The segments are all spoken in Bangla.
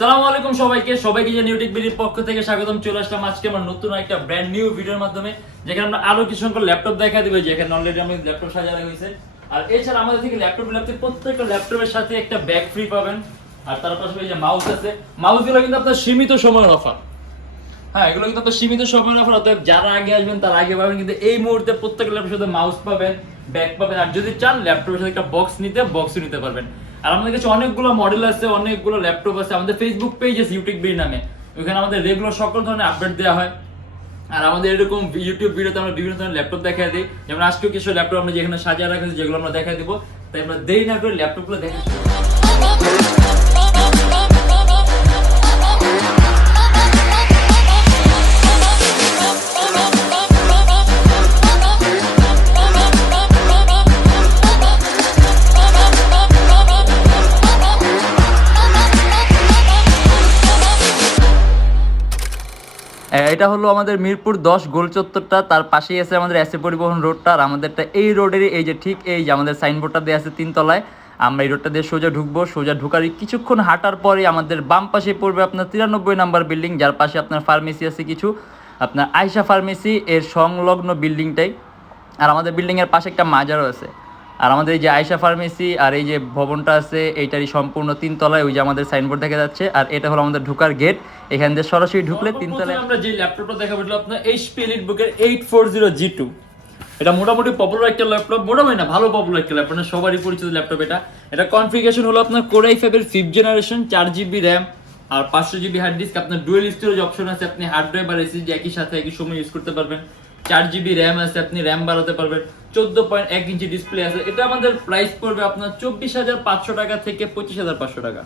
সালামু আলাইকুম সবাইকে যে Youtechbd পক্ষ থেকে স্বাগতম। চলে আসলাম আজকে আমরা নতুন একটা ব্র্যান্ড নিউ ভিডিওর মাধ্যমে, যেখানে আমরা আরো কিছু সংখ্যক ল্যাপটপ দেখা দিব, যেখানে অলরেডি আমাদের ল্যাপটপ সাজানো হয়েছে। আর এছাড়া আমাদের থেকে ল্যাপটপ প্রত্যেকটা ল্যাপটপের সাথে একটা ব্যাগ ফ্রি পাবেন। আর তার পাশাপাশি যে মাউস আছে, মাউসগুলো কিন্তু আপনার সীমিত সময়ের অফার। হ্যাঁ, এগুলো কিন্তু আপনার সীমিত সময়ের অফার, অতএব যারা আগে আসবেন তারা আগে পাবেন, কিন্তু এই মুহূর্তে প্রত্যেকটা ল্যাপটপের সাথে মাউস পাবেন, ব্যাগ পাবেন। আর যদি চান ল্যাপটপের সাথে একটা বক্স নিতে, বক্সও নিতে পারবেন। আর আমাদের কাছে অনেকগুলো মডেল আছে, অনেকগুলো ল্যাপটপ আছে। আমাদের ফেসবুক পেজ আছে Youtechbd নামে, ওখানে আমাদের রেগুলার সকল ধরনের আপডেট দেওয়া হয়। আর আমাদের এরকম ইউটিউব ভিডিওতে আমরা বিভিন্ন ধরনের ল্যাপটপ দেখাই দিই, যেমন আজকেও কিছু ল্যাপটপ আমরা যেখানে সাজিয়ে রাখা যেগুলো আমরা দেখাই দিব। তাই আমরা দেরি না করে ল্যাপটপগুলো দেখে এটা হলো আমাদের মিরপুর 10 গোল চত্বরটা, তার পাশেই আছে আমাদের পরিবহন রোডটা। আর আমাদেরটা এই রোডেরই এই যে ঠিক এই যে আমাদের সাইনবোর্ডটা দেওয়া আছে 3 তলায়। আমরা এই রোডটা দিয়ে সোজা ঢুকবো, সোজা ঢুকার কিছুক্ষণ হাঁটার পরে আমাদের বাম পাশে পড়বে আপনার 93 নাম্বার বিল্ডিং, যার পাশে আপনার ফার্মেসি আছে কিছু, আপনার আয়শা ফার্মেসি এর সংলগ্ন বিল্ডিংটাই। আর আমাদের বিল্ডিংয়ের পাশে একটা মাজারও আছে। আর আমাদের এই যে আয়শা ফার্মেসি আর এই যে ভবনটা আছে এইটারই সম্পূর্ণ 3 তলায়, ওই যে আমাদের সাইনবোর্ড দেখা যাচ্ছে। আর এটা হলো আমাদের ঢোকার গেট, এখান দিয়ে সরাসরি ঢুকলে 3 তলায় আমরা যে ল্যাপটপটা দেখাবো আপনার এইচপি এলিটবুকের 840G2। এটা মোটামুটি পপুলার একটা ল্যাপটপ, মোটামুটি না ভালো পপুলার একটা ল্যাপটপ, সবারই পরিচিত ল্যাপটপ এটা। এটা কনফিগারেশন হলো আপনার Core i5 এর 5th জেনারেশন, 4GB RAM আর 500GB হার্ড ডিস্ক। আপনার ডুয়েল স্টোরেজ অপশন আছে, আপনি হার্ড ড্রাইভ আর এসএসডি একই সাথে একই সময় ইউজ করতে পারবেন। 4GB RAM আছে, আপনি RAM বাড়াতে পারবেন। 14.1 ইঞ্চি ডিসপ্লে আছে। এটা আমাদের প্রাইস পড়বে আপনার 24,500 টাকা থেকে 25,500 টাকা।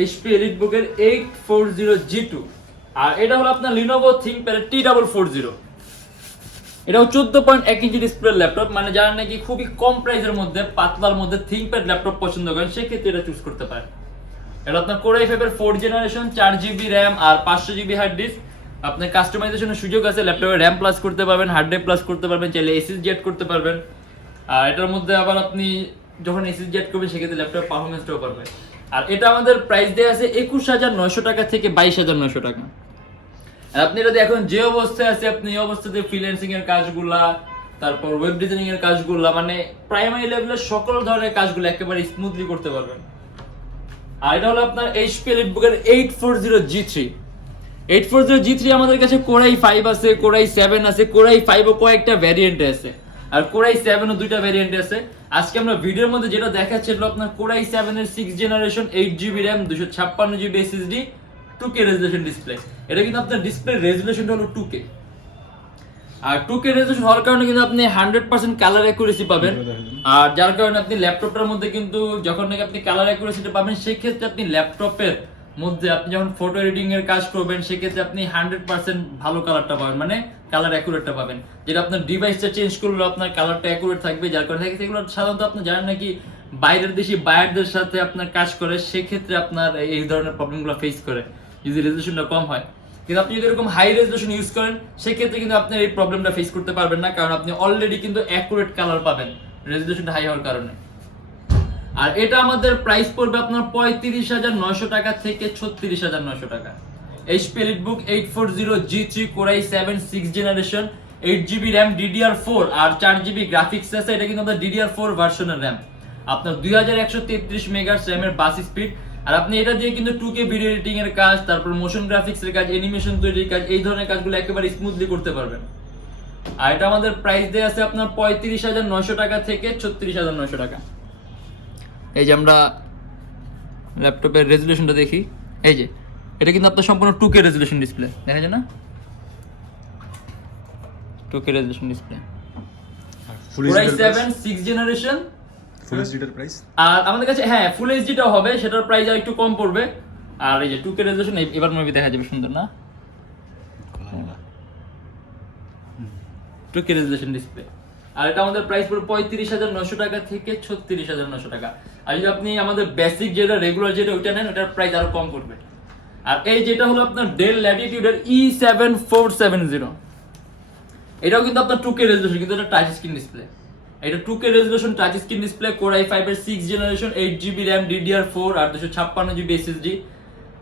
HP এলিটবুকের 840G2। আর এটা হলো আপনার Lenovo ThinkPad T440। এটাও 14.1 ইঞ্চি ডিসপ্লে ল্যাপটপ, মানে যারা নাকি খুবই কম প্রাইসের মধ্যে পাতলার মধ্যে ThinkPad ল্যাপটপ পছন্দ করেন সেক্ষেত্রে এটা চুজ করতে পারেন। এটা আপনার Core i5 এর 4th জেনারেশন, 4GB RAM আর 500GB হার্ড ডিস্ক। আপনার কাস্টমাইজেশনের সুযোগ আছে, ল্যাপটপে RAM প্লাস করতে পারবেন, হার্ড ড্রাইভ প্লাস করতে পারবেন, চাইলে এসএসডি অ্যাড করতে পারবেন। আর এটার মধ্যে আবার আপনি যখন এসএসডি অ্যাড করবেন সেক্ষেত্রে ল্যাপটপ পারফরম্যান্সটাও পারবে। আর এটা আমাদের প্রাইস দেওয়া আছে 21,900 টাকা থেকে 22,900 টাকা। আর আপনি এটা এখন যে অবস্থায় আছে, আপনি এই অবস্থাতে ফ্রিল্যান্সিং এর কাজগুলা, তারপর ওয়েব ডিজাইনিং এর কাজগুলা, মানে প্রাইমারি লেভেলের সকল ধরনের কাজগুলো একেবারে স্মুথলি করতে পারবেন। আর এটা হলো আপনার এইচপি এলিটবুকের 840G3। 840G3 আমাদের কাছে Core i5 আছে, Core i7 আছে, Core i5 ও কয়েকটা ভ্যারিয়েন্ট আছে, আর Core i7 ও দুইটা ভ্যারিয়েন্ট আছে। আজকে আমরা ভিডিওর মধ্যে যেটা দেখাচ্ছি এটা আপনার Core i7 এর 6th generation, 8GB RAM, 256GB SSD, 2K resolution display. এটা কিন্তু আপনার ডিসপ্লে রেজোলিউশনটা হলো 2K। আর 2K রেজোলিউশন হওয়ার কারণে কিন্তু আপনি 100% কালার অ্যাকুরেসি পাবেন। আর যার কারণে আপনি ল্যাপটপটার মধ্যে কিন্তু যখন নাকি আপনি কালার অ্যাকুরেসিটা পাবেন, সেই ক্ষেত্রে আপনি ল্যাপটপের মধ্যে আপনি যখন ফটো এডিটিং এর কাজ করবেন সেক্ষেত্রে আপনি 100% ভালো কালারটা পাবেন, মানে কালার অ্যাকুরেটটা পাবেন। যেটা আপনার ডিভাইসটা চেঞ্জ করলে আপনার কালারটা অ্যাকুরেট থাকবে, যার কারণে সেগুলো সাধারণত আপনি জানেন নাকি বাইরের দেশি বায়ারদের সাথে আপনার কাজ করে, সেক্ষেত্রে আপনার এই ধরনের প্রবলেমগুলো ফেস করে যদি রেজোলিউশনটা কম হয়। কিন্তু আপনি যদি এরকম হাই রেজোলিউশন ইউজ করেন সেক্ষেত্রে কিন্তু আপনার এই প্রবলেমটা ফেস করতে পারবেন না, কারণ আপনি অলরেডি কিন্তু অ্যাকুরেট কালার পাবেন রেজোলিউশনটা হাই হওয়ার কারণে। আর এটা আমাদের প্রাইস পড়বে আপনার 35,900 টাকা থেকে 36,900 টাকা। HP EliteBook 840G3 Core i7 6th generation, 8GB RAM DDR4 আর 4GB গ্রাফিক্স আছে। এটা কিন্তু আমাদের DDR4 ভার্সনের RAM, আপনার 2133 মেগাহার্টজ RAM এর বাস স্পিড। আর আপনি এটা দিয়ে কিন্তু 2K ভিডিও এডিটিং এর কাজ, তারপর মোশন গ্রাফিক্স এর কাজ, অ্যানিমেশন তৈরির কাজ, এই ধরনের কাজগুলো একেবারে স্মুথলি করতে পারবেন। আর এটা আমাদের প্রাইস দেয়া আছে আপনার 35,900 টাকা থেকে 36,900 টাকা। এই যে আমরা ল্যাপটপের রেজোলিউশনটা দেখি, এই যে এটা কিন্তু আপনার সম্পূর্ণ 2K রেজোলিউশন ডিসপ্লে, দেখা যায় না? 2K resolution display, Core i7 6th generation. Full HD এর প্রাইস আর আমাদের কাছে হ্যাঁ ফুল এইচডিটাও হবে, সেটার প্রাইস আর একটু কম পড়বে। আর এই যে 2K রেজোলিউশন এবার মুভি দেখা যাবে সুন্দর না, 2K রেজোলিউশন ডিসপ্লে। আর এটা আমাদের প্রাইস পড়বে 35,900 টাকা থেকে 36,900 টাকা। আর যদি আপনি আমাদের বেসিক যেটা রেগুলার যেটা ওইটা নেন, ওটার প্রাইস আরো কম পড়বে। আর এই যেটা হলো আপনার ডেল ল্যাটিটিউডের E7470, এটাও কিন্তু আপনার 2K রেজোলিউশন, কিন্তু এটা টাচ স্ক্রিন ডিসপ্লে। এটা 2K resolution touch screen display, core i5 এর 6 জেনারেশন, 8GB RAM, DDR4 আর 256GB SSD।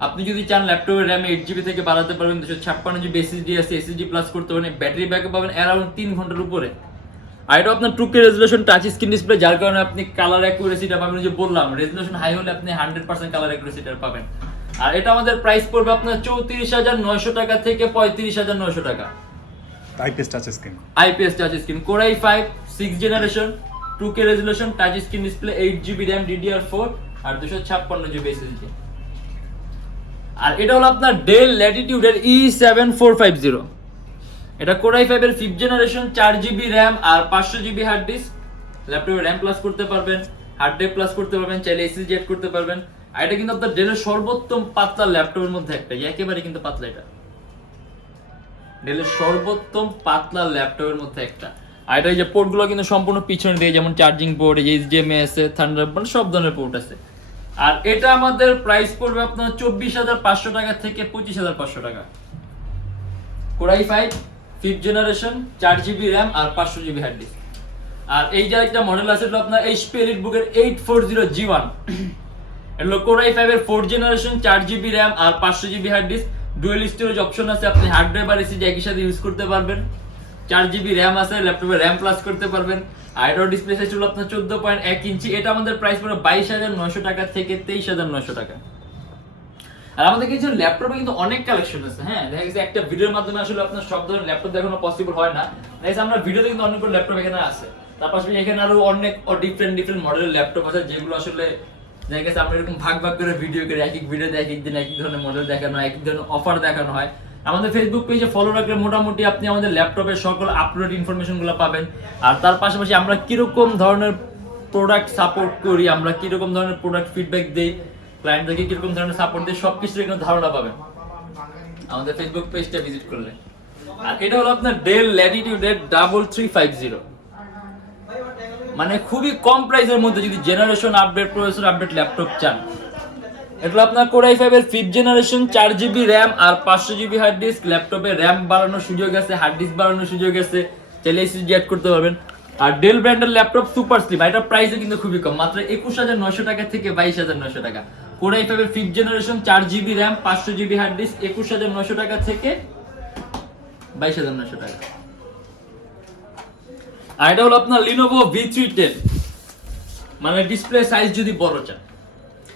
আপনি যদি চান ল্যাপটপের RAM 8GB থেকে বাড়াতে পারবেন, 256GB SSD আছে, SSD প্লাস করতে পারবেন। ব্যাটারি ব্যাকআপ পাবেন অ্যারাউন্ড 3 ঘন্টার উপরে। আর এটা আপনার 2K resolution touch screen display, যার কারণে আপনি কালার অ্যাকুরেসিটা পাবেন, যে বললাম রেজোলিউশন হাই হলে আপনি 100% কালার অ্যাকুরেসিটা পাবেন। আর এটা আমাদের প্রাইস পড়বে আপনার 34,900 টাকা থেকে 35,900 টাকা। IPS touch screen, core i5 6 generation, 2K resolution touch screen display, 8GB RAM, DDR4 আর 256GB SSD। আর এটা হলো আপনার ডেল ল্যাটিটিউড এর E7450। এটা কোর i5 এর 5th জেনারেশন, 4GB RAM আর 500GB হার্ড ডিস্ক। ল্যাপটপে RAM প্লাস করতে পারবেন, হার্ড ড্রাইভ প্লাস করতে পারবেন, চাইলে SSD অ্যাড করতে পারবেন। আর এটা কিন্তু আপনার ডেলের সর্বোত্তম পাতলা ল্যাপটপের মধ্যে একটা, একেবারে কিন্তু পাতলা, এটা ডেলের সর্বোত্তম পাতলা ল্যাপটপের মধ্যে একটা। আর এটা এই যে পোর্টগুলো কিন্তু সম্পূর্ণ পিছনে দিয়ে, যেমন চার্জিং পোর্ট, HDMI আছে, থান্ডারবার্ড, সব ধরনের পোর্ট আছে। আর এটা আমাদের প্রাইস পড়বে আপনার 24,500 টাকা থেকে 25,500 টাকা। Core i5 5th generation, 4GB RAM আর 500GB হার্ড ডিস্ক। আর এই যে একটা মডেল আছে, এটা আপনার HP EliteBook এর 840G1। এটা কোর i5 এর 4th জেনারেশন, 4GB RAM আর 500GB hard disk. Dual storage option আছে, আপনি হার্ড ড্রাইভ আর SSD একই সাথে ইউজ করতে পারবেন। 4GB RAM আছে, ল্যাপটপে RAM প্লাস করতে পারবেন। আর এটার ডিসপ্লে সাইজ হলো আপনার 14.1 ইঞ্চি। এটা আমাদের প্রাইস পড়ে 22,900 টাকা থেকে 23,900 টাকা। আর আমাদের কিছু ল্যাপটপে কিন্তু অনেক কালেকশন আছে। হ্যাঁ, দেখা গেছে একটা ভিডিওর মাধ্যমে আসলে আপনার সব ধরনের ল্যাপটপ দেখানো পসিবল হয় না। দেখা গেছে আমরা ভিডিওতে কিন্তু অনেকগুলো ল্যাপটপ এখানে আছে, তার পাশাপাশি এখানে আরো অনেক ডিফারেন্ট মডেলের ল্যাপটপ আছে, যেগুলো আসলে দেখা গেছে আমরা এরকম ভাগ করে ভিডিও করে এক এক ভিডিওতে এক এক দিন এক এক ধরনের মডেল দেখানো হয়, এক এক ধরনের অফার দেখানো হয়। আমাদের ফেসবুক পেজে ফলো রাখলে মোটামুটি আপনি আমাদের ল্যাপটপের সকল আপলোড ইনফরমেশনগুলো পাবেন। আর তার পাশাপাশি আমরা কিরকম ধরনের প্রোডাক্ট সাপোর্ট করি, আমরা কিরকম ধরনের প্রোডাক্ট ফিডব্যাক দিই, ক্লায়েন্টদেরকে কিরকম ধরনের সাপোর্ট দিই, সবকিছুর একটা ধারণা পাবেন আমাদের ফেসবুক পেজটা ভিজিট করলে। আর এটা হলো আপনার ডেল ল্যাটিটিউড 3350, মানে খুবই কম প্রাইসের মধ্যে যদি generation update, processor update laptop চান। এটা আপনার কোর i5 এর 5th জেনারেশন, 4GB RAM আর 500GB হার্ড ডিস্ক। ল্যাপটপে RAM বাড়ানোর সুযোগ আছে, হার্ড ডিস্ক বাড়ানোর সুযোগ আছে, চাইলে SSD অ্যাড করতে পারবেন। আর ডেল ব্র্যান্ডের ল্যাপটপ সুপার স্লিম, এটা প্রাইসও কিন্তু খুবই কম, মাত্র 21,900 টাকা থেকে 22,900 টাকা। কোর i5 এর 5th generation, 4GB RAM, 500GB hard disk, 21,900 টাকা থেকে 22,900 টাকা। আর এটা হলো আপনার Lenovo V310, মানে ডিসপ্লে সাইজ যদি বড় চান,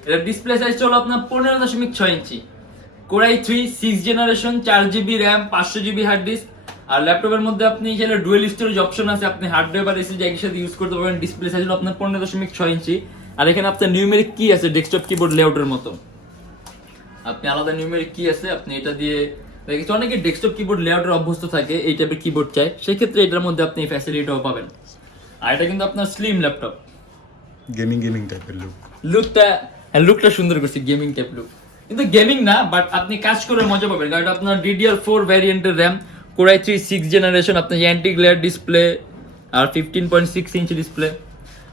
এটা ডিসপ্লে সাইজ হলো আপনার 15.6 inch. Core i3 6 generation, 4GB RAM, 500GB hard disk. আর ল্যাপটপের মধ্যে আপনি চাইলে ডুয়াল স্টোরেজ অপশন আছে, আপনি হার্ড ড্রাইভ আর SSD একই সাথে ইউজ করতে পারবেন। ডিসপ্লে সাইজ হলো আপনার 15.6 ইঞ্চি। আর এখানে আপনার নিউমেরিক কি আছে, ডেস্কটপ কিবোর্ড লেআউটের মতো আপনি আলাদা নিউমেরিক কি আছে, আপনি এটা দিয়ে দেখেছি অনেকে ডেস্কটপ কিবোর্ড লেআউটের অভ্যস্ত থাকে, এই টাইপের কিবোর্ড চাই, সেই ক্ষেত্রে এটার মধ্যে আপনি এই ফ্যাসিলিটিটাও পাবেন। আর এটা কিন্তু আপনার স্লিম ল্যাপটপ, গেমিং টাইপের লুকটা সুন্দর করছে, গেমিং টাইপ লুক, কিন্তু গেমিং না, বাট আপনি কাজ করে মজা পাবেন। কারণ এটা আপনার DDR4 ভ্যারিয়েন্টের RAM, core i3 6 generation, আপনার অ্যান্টি গ্লেয়ার ডিসপ্লে আর 15.6 ইঞ্চি ডিসপ্লে।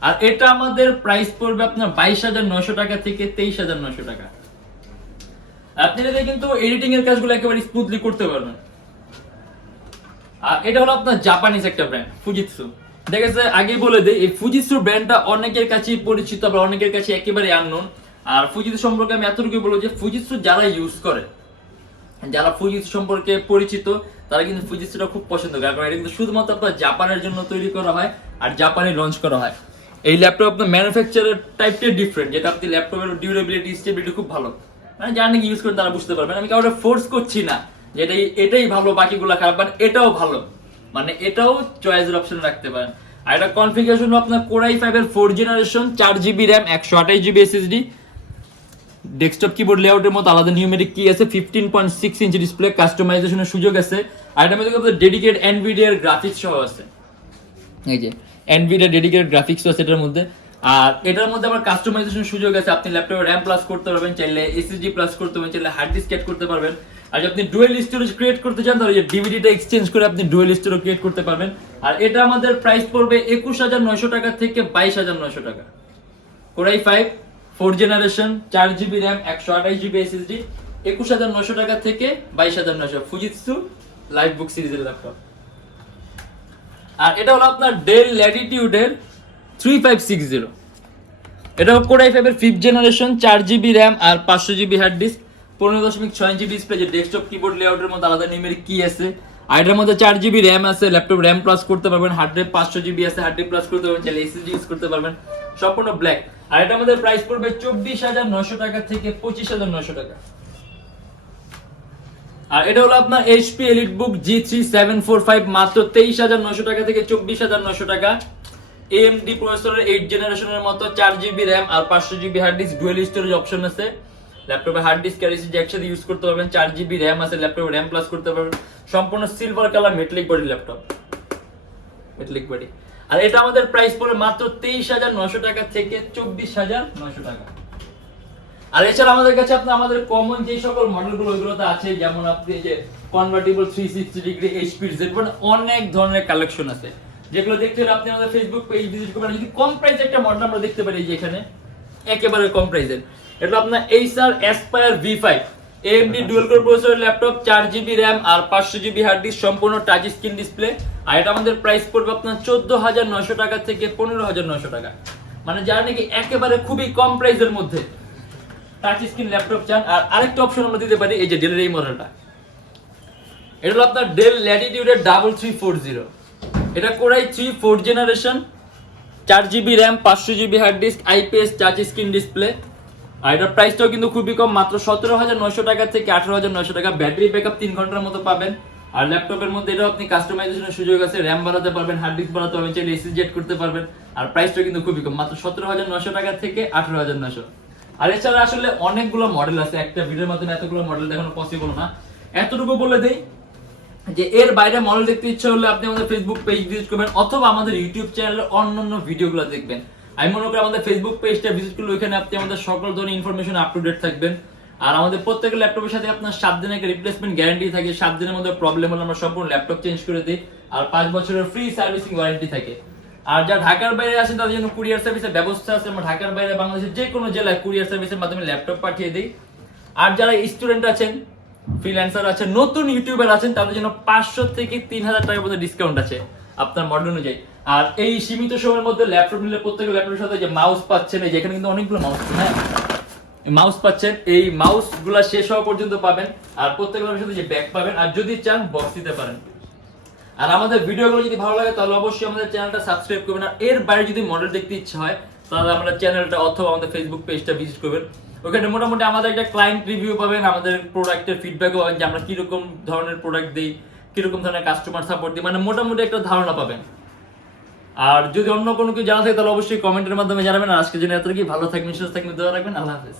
আর এটা আমাদের প্রাইস পড়বে আপনার 22,900 টাকা থেকে 23,900 টাকা। আপনি এটাতে কিন্তু এডিটিং এর কাজগুলো একেবারে স্মুথলি করতে পারবেন। আর এটা হলো আপনার জাপানিজ একটা ব্র্যান্ড, ফুজিৎসু। দেখা গেছে আগে বলে দেই, এই ফুজিৎসু ব্র্যান্ডটা অনেকের কাছেই পরিচিত, আবার অনেকের কাছে একেবারে আননোন। আর ফুজিৎসু সম্পর্কে আমি এতটুকু বলবো যে ফুজিৎসু যারা ইউজ করে, যারা ফুজিৎসু সম্পর্কে পরিচিত, তারা কিন্তু ফুজিৎসুটা খুব পছন্দ করে। কারণ এটা কিন্তু শুধুমাত্র আপনার জাপানের জন্য তৈরি করা হয় আর জাপানে লঞ্চ করা হয়। এই ল্যাপটপ আপনার ম্যানুফ্যাকচারের টাইপটা ডিফারেন্ট, যেটা আপনি ল্যাপটপের ডিউরেবিলিটি, স্টেবিলিটি খুব ভালো, মানে যারা নাকি ইউজ করেন তারা বুঝতে পারবেন। আমি কাউকে ফোর্স করছি না যে এটাই ভালো বাকিগুলো খারাপ, মানে এটাও ভালো, মানে এটাও চয়েসের অপশন রাখতে পারেন। আর এটা কনফিগারেশন আপনার কোর i5 এর 4 generation, 4GB RAM, 128GB SSD, desktop keyboard লেআউটের মতো আলাদা নিউমেরিক কি আছে, 15.6 ইঞ্চি ডিসপ্লে, কাস্টমাইজেশনের সুযোগ আছে। আর এটার মধ্যে আপনাদের ডেডিকেটেড এনভিডিআর গ্রাফিক্স সহ আছে, এই যে এনভিডিআর ডেডিকেটেড গ্রাফিক্স আছে এটার মধ্যে। আর এটার মধ্যে আবার কাস্টমাইজেশনের সুযোগ আছে, আপনি ল্যাপটপে RAM প্লাস করতে পারবেন, চাইলে SSD প্লাস করতে পারবেন, চাইলে হার্ড ডিস্ক অ্যাড করতে পারবেন। আর যদি আপনি ডুয়াল স্টোরেজ ক্রিয়েট করতে চান, তাহলে ডিভিডিটা এক্সচেঞ্জ করে আপনি ডুয়াল স্টোরেজ ক্রিয়েট করতে পারবেন। আর এটা আমাদের প্রাইস পড়বে 21,900 টাকা থেকে 22,900 টাকা। Core i5 4 generation, 4GB RAM, 128GB SSD, 21,900 টাকা থেকে 22,900, ফুজিৎসু লাইভবুক সিরিজের ল্যাপটপ। আর এটা হলো আপনার ডেল ল্যাটিটিউডের 3560, এটা কোর i5 এর 5th জেনারেশন, 4GB র্যাম আর 500GB hard disk, 15.6 inch display, যে ডেস্কটপ কিবোর্ড লেআউটের মধ্যে আলাদা নিউমেরিক কি আছে। আর এটার মধ্যে 4GB র্যাম আছে, ল্যাপটপ র্যাম প্লাস করতে পারবেন, হার্ড ড্রাইভ 500GB আছে, হার্ড ড্রাইভ প্লাস করতে পারবেন, চাইলে এসএসডি ইউজ করতে পারবেন, সম্পূর্ণ ব্ল্যাক। আর এটা আমাদের প্রাইস পড়বে 24,900 টাকা থেকে 25,900 টাকা। আর এটা হলো আপনার HP EliteBook G3 745, মাত্র 23,900 টাকা থেকে 24,900 টাকা। AMD প্রসেসরের 8th জেনারেশনের মতো, 4GB র্যাম আর 500GB hard disk, dual storage option আছে, ল্যাপটপে হার্ড ডিস্ক আর এসএসডি একসাথে ইউজ করতে পারবেন, 4GB র্যাম আছে, ল্যাপটপে র্যাম প্লাস করতে পারবেন, সম্পূর্ণ silver colour metallic body laptop, metallic body. আর এটা আমাদের প্রাইস পড়ে মাত্র 23,900 টাকা থেকে 24,900 টাকা। আর এছাড়া আমাদের কাছে আমাদের কমন যে সকল মডেলগুলো ওইগুলোতে আছে, যেমন আপনি যে কনভার্টেবল 360 ডিগ্রি HP মানে অনেক ধরনের কালেকশন আছে, যেগুলো দেখতে হলে আপনি আমাদের ফেসবুক পেজ ভিজিট করবেন। যদি কম প্রাইসে একটা মডেল আমরা দেখতে পারি যে এখানে একেবারে কম প্রাইসের, এটা আপনার Acer Aspire V5 AMD dual core প্রসেসরের ল্যাপটপ, 4GB র্যাম আর 500GB হার্ড ডিস্ক, সম্পূর্ণ টাচ স্ক্রিন ডিসপ্লে। আর এটা আমাদের প্রাইস পড়বে আপনার 14,900 টাকা থেকে 15,900 টাকা। মানে যারা নাকি একেবারে খুবই কম প্রাইসের মধ্যে টাচ স্ক্রিন ল্যাপটপ চান। আর আরেকটা অপশন আমরা দিতে পারি, এই যে ডেলের এই মডেলটা, এটা হলো আপনার ডেল ল্যাটিটিউডের 3340, এটা core i3 4th generation, 4GB RAM, 500GB hard disk, IPS touch screen display. আর এটার প্রাইসটাও কিন্তু খুবই কম, মাত্র 17,900 টাকা থেকে 18,900 টাকা। ব্যাটারি ব্যাকআপ 3 ঘন্টার মতো পাবেন। আর ল্যাপটপের মধ্যে এটাও আপনি কাস্টমাইজেশনের সুযোগ আছে, র্যাম বাড়াতে পারবেন, হার্ড ডিস্ক বাড়াতে পারবেন, চাইলে এসএসডি এড করতে পারবেন। আর প্রাইসটাও কিন্তু খুবই কম, মাত্র 17,900 টাকা থেকে 18,900। আর এছাড়া আসলে অনেকগুলো মডেল আছে, একটা ভিডিওর মাধ্যমে এতগুলো মডেল দেখানো পসিবল না। এতটুকু বলে দেই যে এর বাইরে মডেল দেখতে ইচ্ছা হলে আপনি আমাদের ফেসবুক পেজ ভিজিট করবেন, অথবা আমাদের ইউটিউব চ্যানেলের অন্যান্য ভিডিওগুলো দেখবেন। আমি মনে করি আমাদের ফেসবুক পেজটা ভিজিট করলে ওইখানে আপনি আমাদের সকল ধরনের ইনফরমেশন আপ টু ডেট থাকবেন। আর আমাদের প্রত্যেকের ল্যাপটপের সাথে আপনার 7 দিনের একটা রিপ্লেসমেন্ট গ্যারান্টি থাকে, 7 দিনের মধ্যে প্রবলেম হলে আমরা সম্পূর্ণ ল্যাপটপ চেঞ্জ করে দিই। আর 5 বছরের ফ্রি সার্ভিসিং ওয়ারেন্টি থাকে। আর যারা ঢাকার বাইরে আছেন তাদের জন্য কুরিয়ার সার্ভিসের ব্যবস্থা আছে, আমরা ঢাকার বাইরে বাংলাদেশের যে কোনো জেলায় কুরিয়ার সার্ভিসের মাধ্যমে ল্যাপটপ পাঠিয়ে দিই। আর যারা স্টুডেন্ট আছেন, ফ্রিল্যান্সার আছেন, নতুন ইউটিউবার আছেন, তাদের জন্য 500 থেকে 3,000 টাকার মধ্যে ডিসকাউন্ট আছে আপনার মডেল অনুযায়ী। আর এই সীমিত সময়ের মধ্যে ল্যাপটপ নিলে প্রত্যেকের ল্যাপটপের সাথে যে মাউস পাচ্ছেন, এই যেখানে কিন্তু অনেকগুলো মাউস আছে, হ্যাঁ মাউস পাচ্ছেন, এই মাউস গুলা শেষ হওয়া পর্যন্ত পাবেন। আর প্রত্যেকের সাথে যে ব্যাগ পাবেন, আর যদি চান বক্স দিতে পারেন। আর আমাদের ভিডিওগুলো যদি ভালো লাগে তাহলে অবশ্যই আমাদের চ্যানেলটা সাবস্ক্রাইব করবেন। আর এর বাইরে যদি মডেল দেখতে ইচ্ছা হয় তাহলে আমাদের চ্যানেলটা অথবা আমাদের ফেসবুক পেজটা ভিজিট করবেন। ওখানে মোটামুটি আমাদের একটা ক্লায়েন্ট রিভিউ পাবেন, আমাদের প্রোডাক্টের ফিডব্যাকও পাবেন, যে আমরা কিরকম ধরনের প্রোডাক্ট দিই, কিরকম ধরনের কাস্টমার সাপোর্ট দিই, মানে মোটামুটি একটা ধারণা পাবেন। আর যদি অন্য কোনো কিছু জানা থাকে তাহলে অবশ্যই কমেন্টের মাধ্যমে জানাবেন। আর আজকের জন্য এতটুকুই, ভালো থাকবেন, সুস্থ থাকবেন, দোয়া রাখবেন, আল্লাহ হাফেজ।